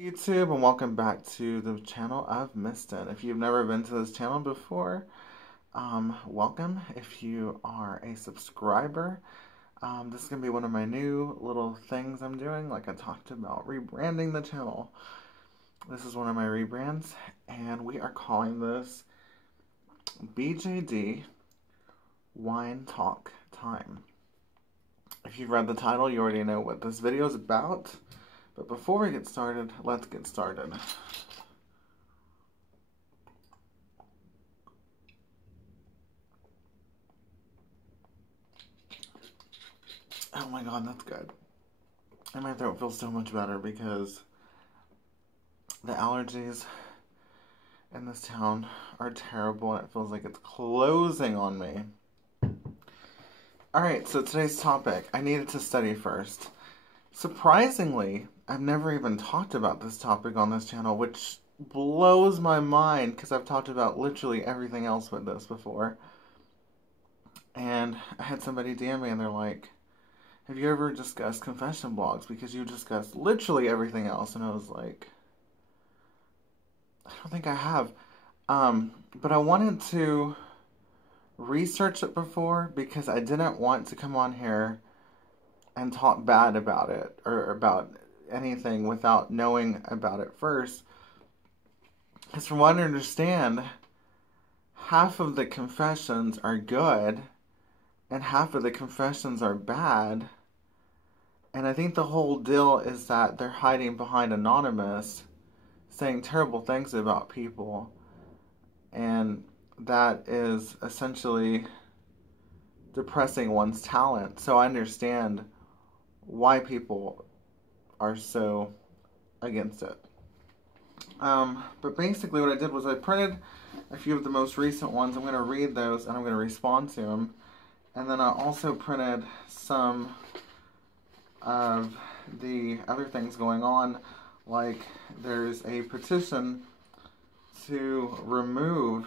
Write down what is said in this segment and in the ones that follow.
YouTube, and welcome back to the channel of Mistin. If you've never been to this channel before, welcome. If you are a subscriber, this is going to be one of my new little things I'm doing. Like I talked about rebranding the channel. This is one of my rebrands, and we are calling this BJD Wine Talk Time. If you've read the title, you already know what this video is about. But before we get started, let's get started. Oh my god, that's good. And my throat feels so much better because the allergies in this town are terrible and it feels like it's closing on me. Alright, so today's topic, I needed to study first. Surprisingly, I've never even talked about this topic on this channel, which blows my mind because I've talked about literally everything else with this before. And I had somebody DM me and they're like, have you ever discussed confession blogs? Because you discussed literally everything else. And I was like, I don't think I have. But I wanted to research it before because I didn't want to come on here and talk bad about it or about anything without knowing about it first. Because from what I understand, half of the confessions are good and half of the confessions are bad. And I think the whole deal is that they're hiding behind anonymous, saying terrible things about people. And that is essentially depressing one's talent. So I understand why people are so against it. But basically what I did was I printed a few of the most recent ones. I'm going to read those and I'm going to respond to them. And then I also printed some of the other things going on, like there's a petition to remove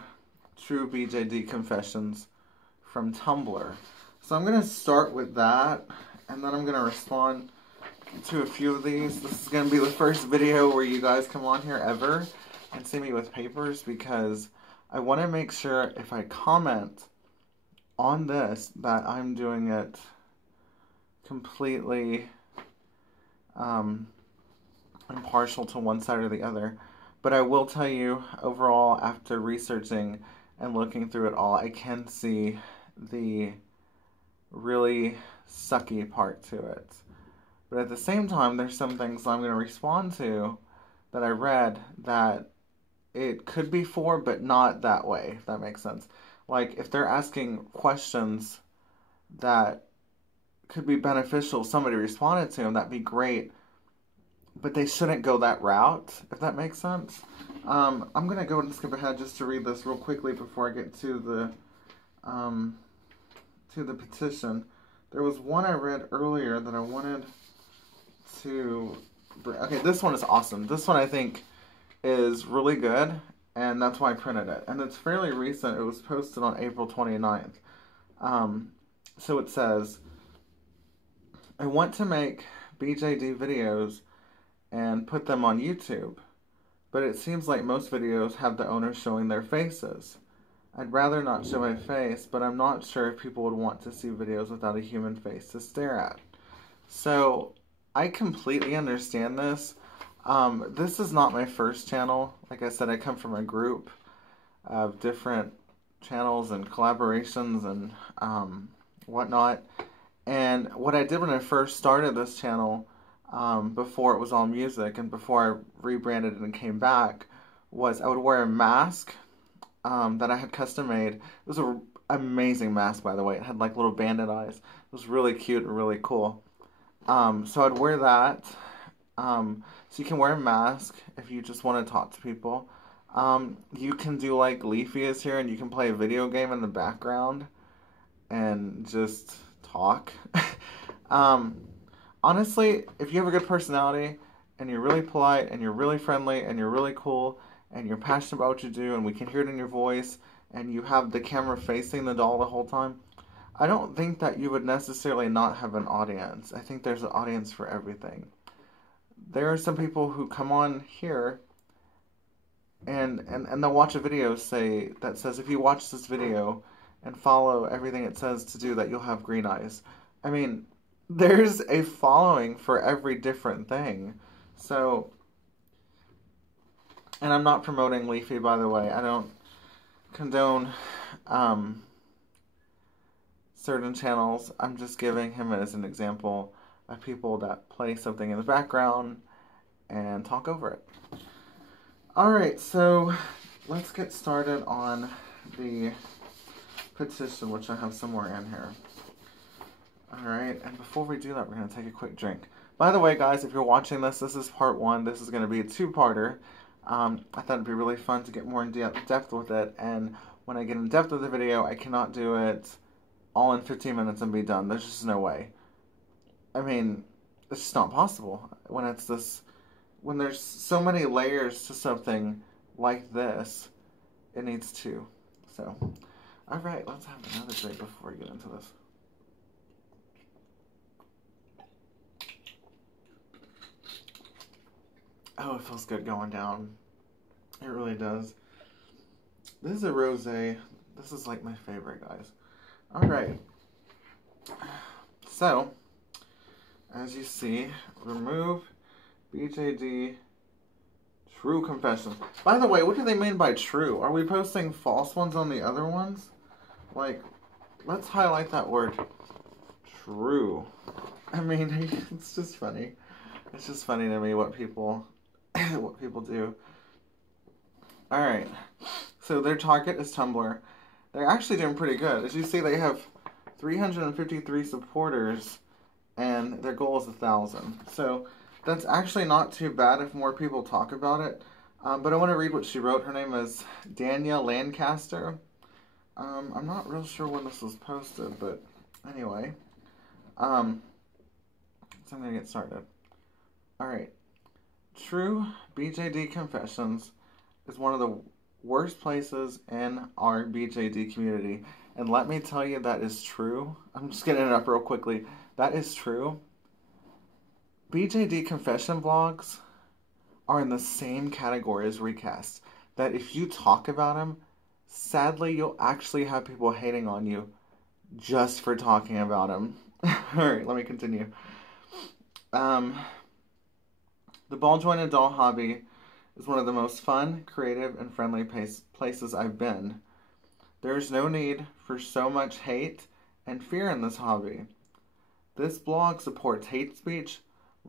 true BJD confessions from Tumblr. So I'm going to start with that, and then I'm going to respond to a few of these. This is going to be the first video where you guys come on here ever and see me with papers, because I want to make sure if I comment on this that I'm doing it completely impartial to one side or the other. But I will tell you, overall, after researching and looking through it all, I can see the really sucky part to it. But at the same time, there's some things I'm going to respond to that I read that it could be for, but not that way, if that makes sense. Like, if they're asking questions that could be beneficial if somebody responded to them, that'd be great. But they shouldn't go that route, if that makes sense. I'm going to go and skip ahead just to read this real quickly before I get to the petition. There was one I read earlier that I wanted to... Okay, this one is awesome. This one I think is really good, and that's why I printed it. And it's fairly recent. It was posted on April 29th. So it says, I want to make BJD videos and put them on YouTube, but it seems like most videos have the owners showing their faces. I'd rather not show my face, but I'm not sure if people would want to see videos without a human face to stare at. So I completely understand this. This is not my first channel. Like I said, I come from a group of different channels and collaborations and whatnot. And what I did when I first started this channel, before it was all music and before I rebranded it and came back, was I would wear a mask that I had custom made. It was an amazing mask, by the way. It had like little bandit eyes. It was really cute and really cool. So I'd wear that. So you can wear a mask if you just want to talk to people. You can do like Leafy is here and you can play a video game in the background and just talk. Honestly, if you have a good personality and you're really polite and you're really friendly and you're really cool and you're passionate about what you do and we can hear it in your voice and you have the camera facing the doll the whole time, I don't think that you would necessarily not have an audience. I think there's an audience for everything. there are some people who come on here and they'll watch a video that says if you watch this video and follow everything it says to do that, you'll have green eyes. I mean, there's a following for every different thing. So, and I'm not promoting Leafy, by the way. I don't condone certain channels. I'm just giving him as an example of people that play something in the background and talk over it. Alright, so let's get started on the petition, which I have somewhere in here. Alright, and before we do that, we're going to take a quick drink. By the way, guys, if you're watching this, this is part 1. This is going to be a 2-parter. I thought it'd be really fun to get more in depth with it, and when I get in depth with the video, I cannot do it all in 15 minutes and be done. There's just no way. I mean, it's just not possible when it's this. When there's so many layers to something like this, it needs to. So, alright, let's have another drink before we get into this. Oh, it feels good going down. It really does. This is a rosé. This is like my favorite, guys. Alright. So, as you see, remove BJD true confessions. By the way, what do they mean by true? Are we posting false ones on the other ones? Like, let's highlight that word. True. I mean, it's just funny. It's just funny to me what people do. Alright. So their target is Tumblr. They're actually doing pretty good. As you see, they have 353 supporters and their goal is 1,000. So that's actually not too bad if more people talk about it. But I want to read what she wrote. Her name is Danielle Lancaster. I'm not real sure when this was posted, but anyway. So I'm going to get started. Alright. True BJD Confessions is one of the worst places in our BJD community. And let me tell you, that is true. I'm just getting it up real quickly. That is true. BJD confession blogs are in the same category as recasts. That if you talk about them, sadly, you'll actually have people hating on you just for talking about them. Alright, let me continue. The ball joint and doll hobby is one of the most fun, creative, and friendly places I've been. There's no need for so much hate and fear in this hobby. This blog supports hate speech,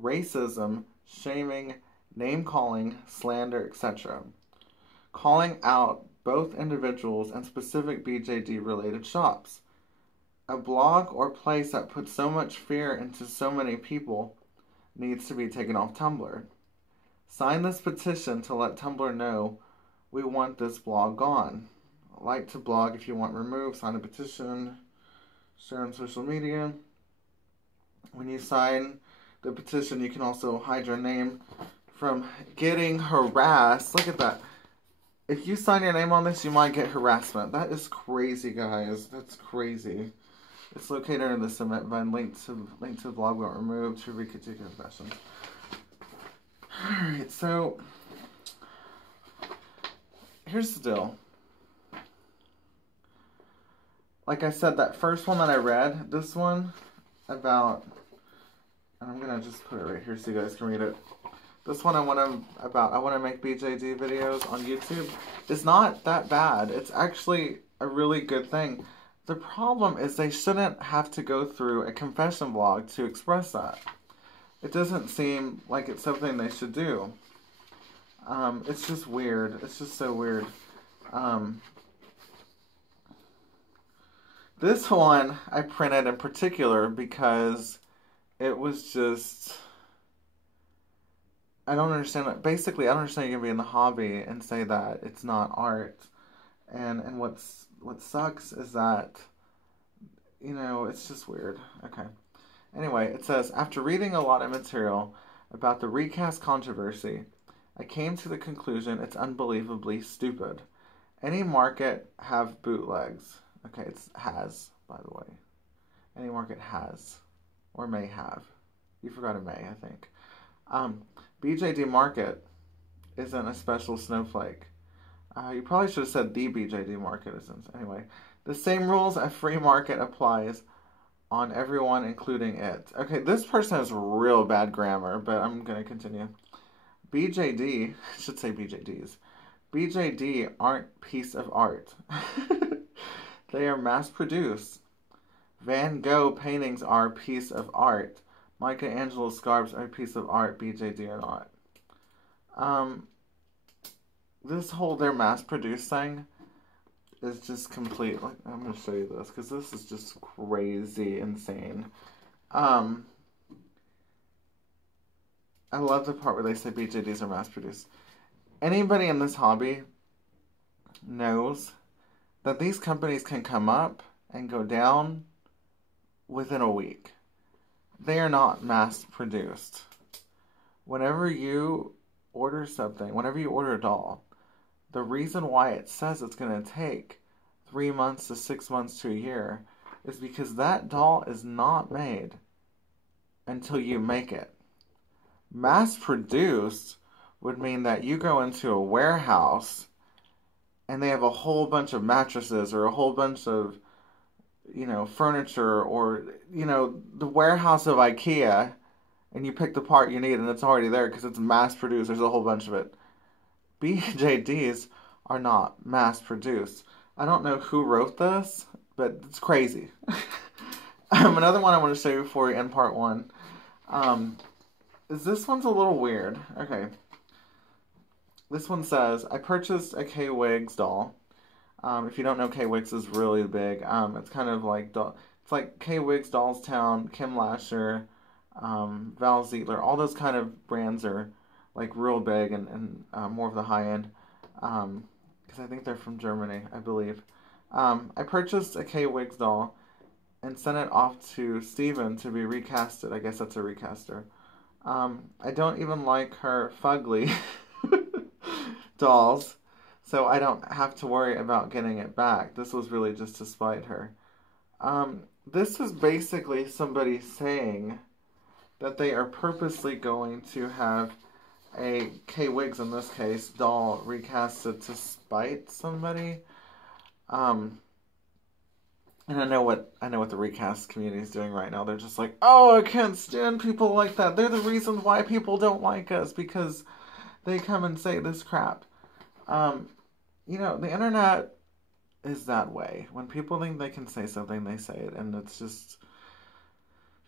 racism, shaming, name-calling, slander, etc. Calling out both individuals and specific BJD-related shops. A blog or place that puts so much fear into so many people needs to be taken off Tumblr. Sign this petition to let Tumblr know we want this blog gone. Like to blog if you want removed, sign a petition, share on social media. When you sign the petition, you can also hide your name from getting harassed. Look at that. If you sign your name on this, you might get harassment. That is crazy, guys. That's crazy. It's located in the Submit button. Link to the blog won't remove. True BJD confessions. Alright, so here's the deal. Like I said, that first one that I read, this one about, and I'm gonna just put it right here so you guys can read it. This one I want to make BJD videos on YouTube. It's not that bad. It's actually a really good thing. The problem is they shouldn't have to go through a confession blog to express that. It doesn't seem like it's something they should do. It's just weird. It's just so weird. This one I printed in particular because it was just, I don't understand it. Basically, I don't understand you can be in the hobby and say that it's not art. And what sucks is that, you know, it's just weird. Okay. Anyway, it says, after reading a lot of material about the recast controversy, I came to the conclusion it's unbelievably stupid. Any market have bootlegs. Okay, it's has, by the way. Any market has, or may have. You forgot a may, I think. BJD Market isn't a special snowflake. You probably should have said the BJD Market isn't. Anyway, the same rules a free market applies on everyone, including it. Okay, this person has real bad grammar, but I'm going to continue. BJD, I should say BJDs. BJD aren't piece of art. They are mass produced. Van Gogh paintings are a piece of art. Michelangelo scarves are a piece of art. BJD are not. This whole they're mass produced thing is just complete. Like, I'm going to show you this because this is just crazy insane. I love the part where they say BJDs are mass produced. Anybody in this hobby knows that these companies can come up and go down within a week. They are not mass produced. Whenever you order something, whenever you order a doll, the reason why it says it's going to take 3 months to 6 months to a year is because that doll is not made until you make it. Mass produced would mean that you go into a warehouse and they have a whole bunch of mattresses or a whole bunch of, furniture or, the warehouse of IKEA, and you pick the part you need and it's already there because it's mass produced. There's a whole bunch of it. BJDs are not mass produced. I don't know who wrote this, but it's crazy. Another one I want to show you for you in part 1 is this one's a little weird. Okay. This one says, I purchased a K-Wigs doll. If you don't know, K-Wigs is really big. It's kind of like, it's like K-Wigs, Dollstown, Kim Lasher, Val Zietler. All those kind of brands are like real big and more of the high end. Because I think they're from Germany, I believe. I purchased a K-Wigs doll and sent it off to Steven to be recasted. I guess that's a recaster. I don't even like her fugly dolls, so I don't have to worry about getting it back. This was really just to spite her. This is basically somebody saying that they are purposely going to have a K-Wigs, in this case, doll recasted to spite somebody. And I know what the recast community is doing right now. They're just like, oh, I can't stand people like that. They're the reason why people don't like us, because they come and say this crap. The internet is that way. When people think they can say something, they say it, and it's just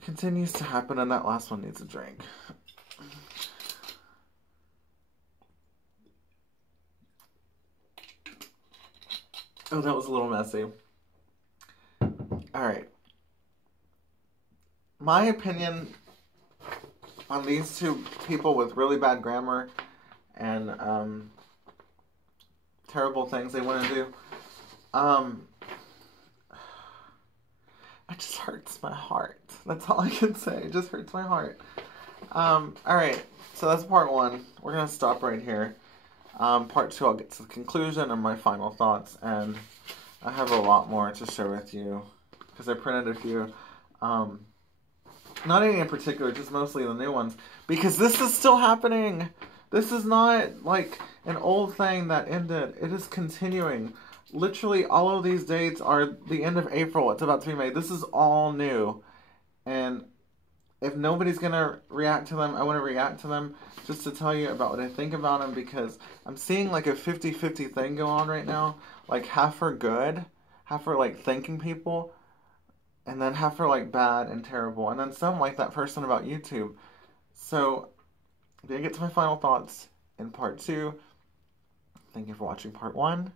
continues to happen, and that last one needs a drink. Oh, that was a little messy. Alright. My opinion on these two people with really bad grammar and terrible things they want to do, it just hurts my heart. That's all I can say. It just hurts my heart. Alright, so that's part 1. We're going to stop right here. Part 2, I'll get to the conclusion and my final thoughts, and I have a lot more to share with you, because I printed a few. Not any in particular, just mostly the new ones, because this is still happening. This is not like an old thing that ended. It is continuing. Literally, all of these dates are the end of April. It's about to be May. This is all new. And if nobody's going to react to them, I want to react to them just to tell you about what I think about them, because I'm seeing like a 50-50 thing go on right now. Like half are good, half are like thanking people, and then half are like bad and terrible. And then some like that person about YouTube. So I'm going to get to my final thoughts in part 2. Thank you for watching part 1.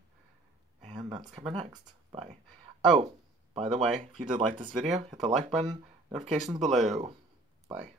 And that's coming next. Bye. Oh, by the way, if you did like this video, hit the like button, notifications below. Bye.